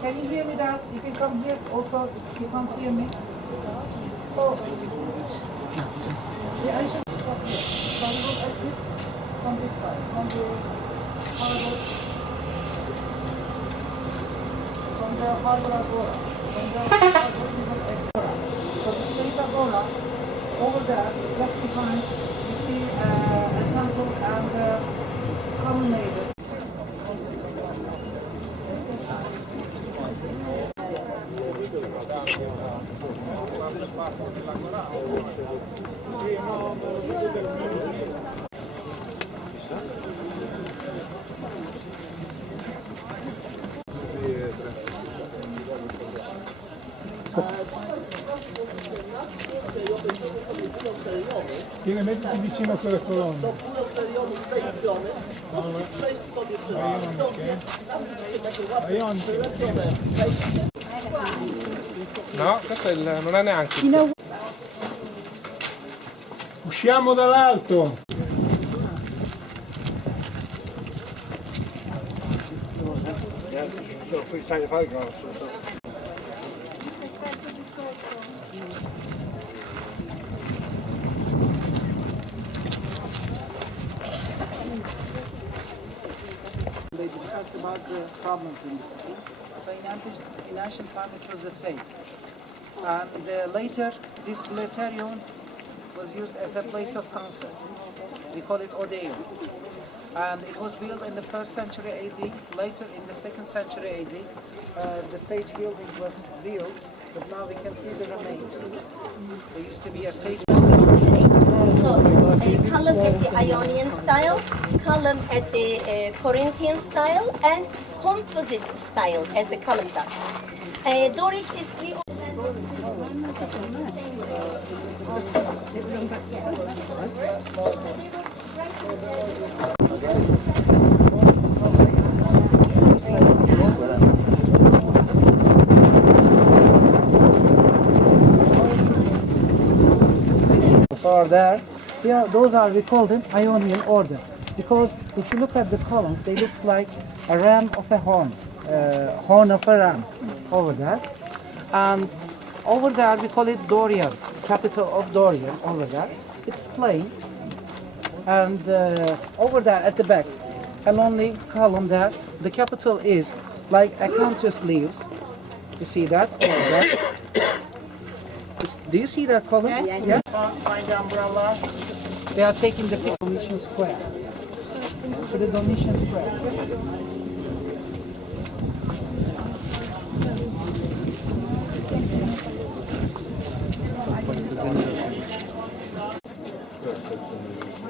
Can you hear me that? You can come here also if you can't hear me. So, the ancient stop here. So we will exit from this side, from the harbor, agora. From the harbor we will exit. So the state agora, over there, just behind, you see a temple and colonnade. Tiene, mettiti vicino a quelle colonne. No, questo non è neanche. Usciamo dall'alto. They discuss about the problems in the city. So in ancient time it was the same. And later this planetarium was used as a place of concert. We call it Odeon. And it was built in the 1st century AD. Later in the 2nd century AD, the stage building was built, but now we can see the remains. There used to be a stage. So, column at the Ionian style, column at the Corinthian style, and composite style as the column duct. Doric is we. Are there. Yeah, those are, we call them Ionian order, because if you look at the columns, they look like a ram of a horn of a ram over there, and over there we call it Dorian, capital of Dorian over there. It's plain, and over there at the back, a lonely column there, the capital is like acanthus leaves. You see that over there? Do you see that column? Yes. Yeah. Find the umbrella. They are taking the picture of Domitian Square. To the Domitian Square.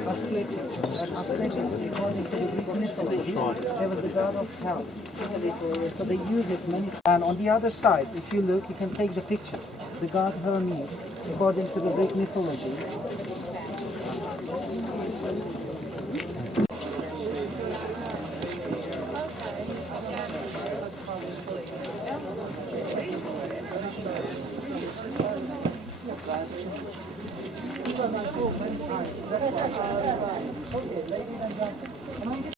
Asclepius, according to the Greek mythology, there was the god of health. So they use it many times. And on the other side, if you look, you can take the pictures. The god Hermes, according to the Greek mythology.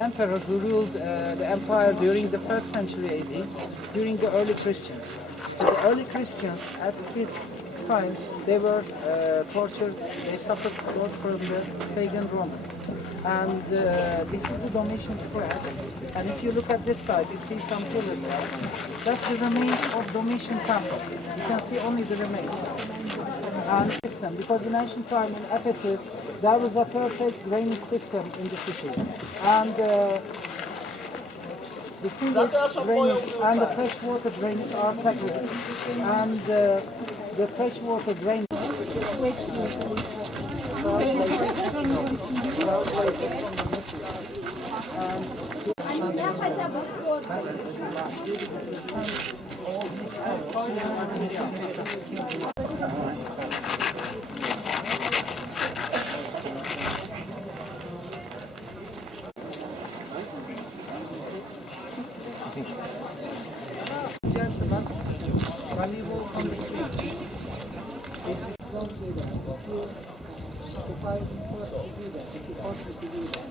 Emperor who ruled the empire during the 1st century AD, during the early Christians. So the early Christians at this time, they were tortured, they suffered from the pagan Romans. And this is the Domitian Square. And if you look at this side, you see some pillars there. That's the remains of Domitian temple. You can see only the remains. And system, because in ancient time in Ephesus, there was a perfect drainage system in the city. And the sewage drainage and the freshwater drainage are separated. And the freshwater drainage. Gentlemen, when you walk on the street, please don't do that. If you occupy first to do that, if you force to do that,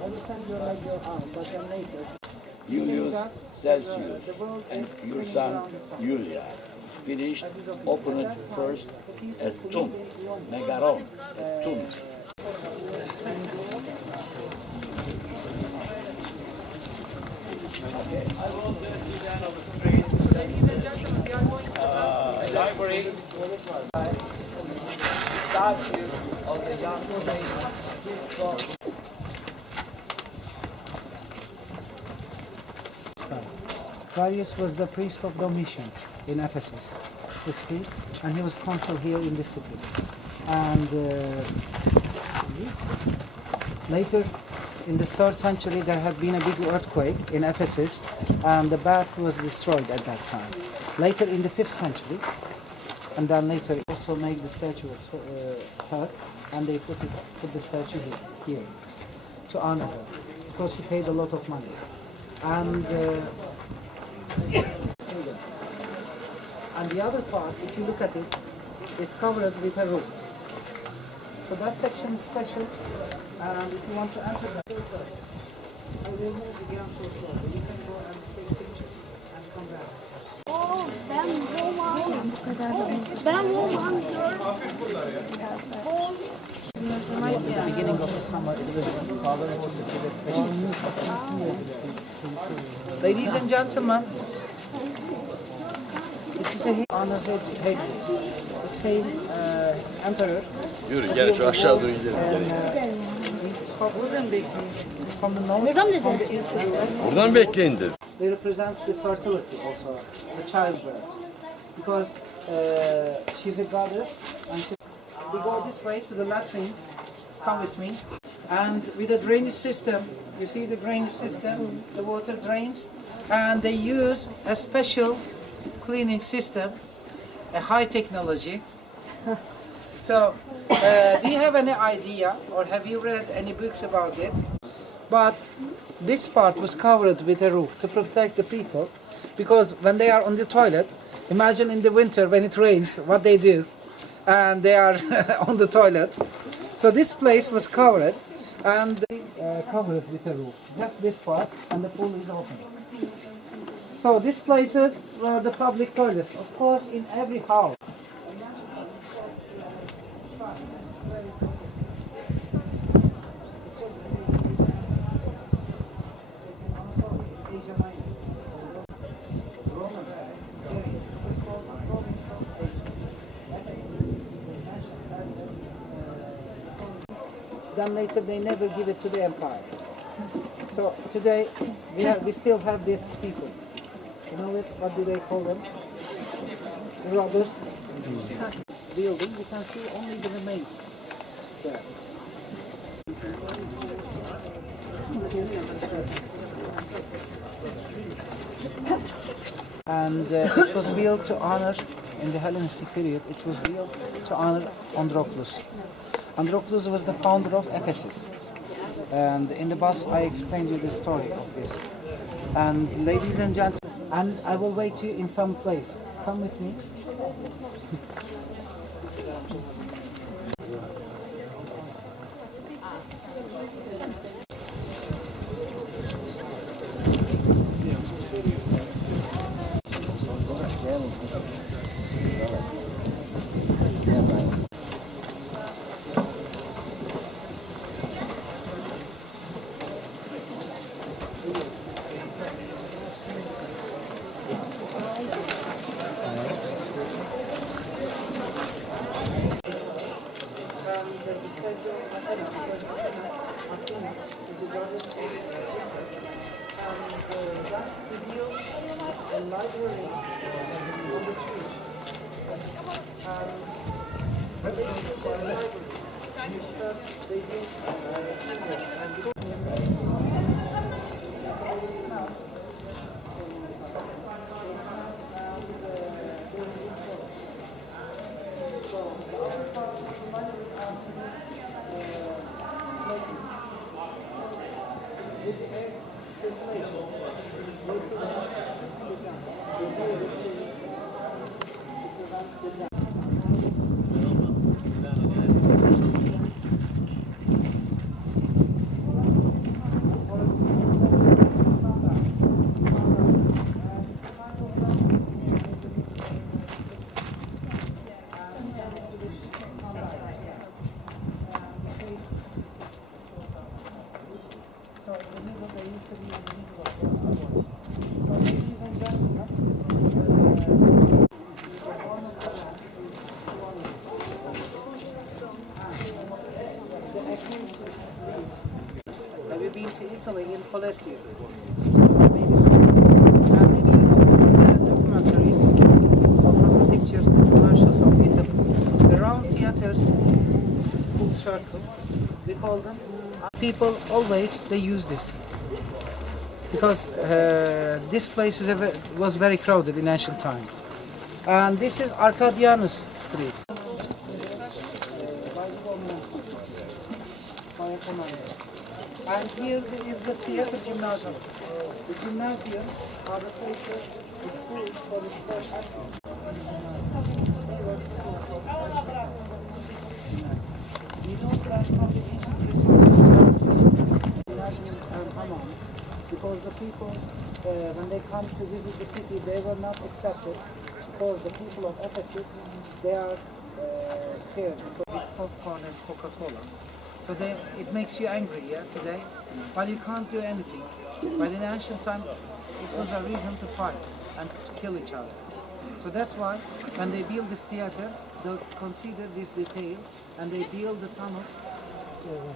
I understand you're like your arm, but you're naked. Julius Celsius and your son Julia finished, opened first a tomb, megaron, a tomb. Library. Statue of the young Darius was the priest of Domitian in Ephesus, this priest, and he was consul here in this city. And later, in the 3rd century, there had been a big earthquake in Ephesus, and the bath was destroyed at that time. Later, in the 5th century, and then later also made the statue of her, and they put the statue here to honor her, because she paid a lot of money. And the other part, if you look at it, it's covered with a roof. So that section is special, and if you want to enter that first, I will move again so slowly. You can go and take pictures and come back. Ben Roman At the beginning of the summer, it was covered with a special system. Ladies and gentlemen, this is the honor head. The same emperor. Yürü gel şu aşağı doğru gidelim. From the north, from the east, Buradan bekleyin dedi. they represents the fertility also, the childbirth, because she's a goddess, and we go this way to the latrines. Come with me, and with a drainage system, you see the drainage system, the water drains, and they use a special cleaning system, a high technology. So, do you have any idea, or have you read any books about it? But this part was covered with a roof to protect the people, because when they are on the toilet, imagine in the winter when it rains, what they do, and they are on the toilet. So this place was covered, and they covered with a roof, just this part, and the pool is open. So these places were the public toilets, of course, in every house. Then later they never give it to the empire. So today we still have these people. You know what do they call them? Robbers. Building, you can see only the remains there. And it was built to honor, in the Hellenistic period, it was built to honor Androclus. Androclus was the founder of Ephesus. And in the bus I explained you the story of this. And ladies and gentlemen, and I will wait you in some place. Come with me. Colosseum. Maybe so. Maybe you know the documentaries or from the pictures, the commercials of Italy. The round theaters, full circle, we call them. People always they use this because this place was very crowded in ancient times. And this is Arcadianus Street. And here is the theater gymnasium. The gymnasium are the places, the schools for the sport athletes. We know that from the ancient resources, gymnasiums and hammams, because the people, when they come to visit the city, they were not accepted, because the people of Ephesus, they are scared. So it's popcorn and Coca-Cola. So it makes you angry, yeah, today, but you can't do anything. But in ancient time, it was a reason to fight and kill each other. So that's why when they build this theater, they consider this detail and they build the tunnels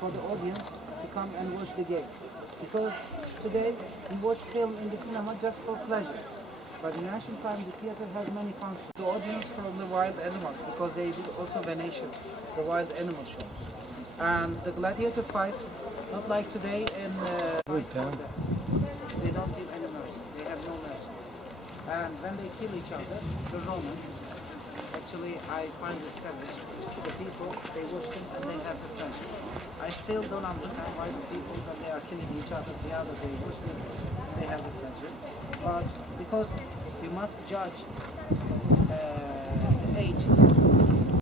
for the audience to come and watch the game. Because today we watch film in the cinema just for pleasure. But in ancient times, the theater has many functions. The audience from the wild animals, because they did also Venetians, the wild animal shows. And the gladiator fights, not like today in they don't give any mercy. They have no mercy. And when they kill each other, the Romans, actually I find this savage. The people, they watch them and they have the pleasure. I still don't understand why the people, when they are killing each other, the other they watch them, they have the pleasure. But because we must judge the age